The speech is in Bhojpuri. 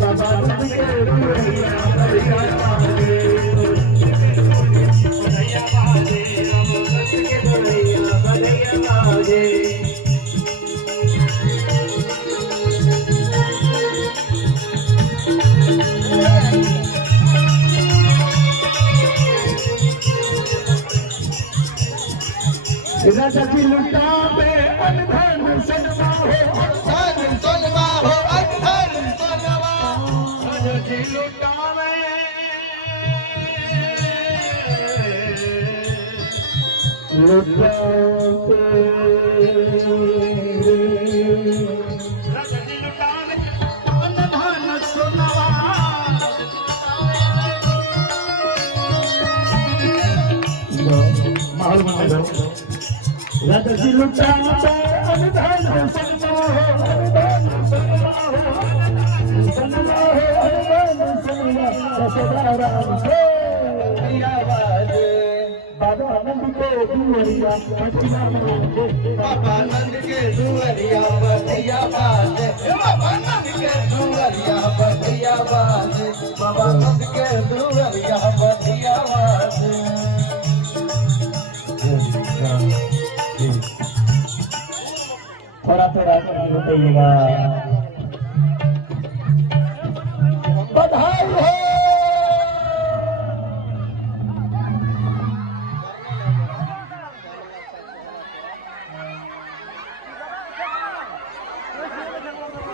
बाबा नंद के दुआरिया बधिया बाजे बधिया बाजे नंद के दुआरिया बधिया बाजे राजा जी लुटा पे अनधन सनवा हो अनधन सनवा हो अनधन सनवा राजा जी लुटा में लुटा पे राजा जी लुटा में अनधन सनवा माहौल बना दो राजा जी लुटा पे अनधन सनवा हो अनधन सनवा हो सनवा हो अनधन सनवा रसदाराम से बधिया बाजे बाबा नंद के दुआरिया बधिया बाजे बाबा नंद के दुआरिया बधिया बाजे बाबा नंद के दुआरिया बधिया बाजे बाबा नंद के दुआरिया बधिया बाजे थोड़ा थोड़ा करके बताइएगा।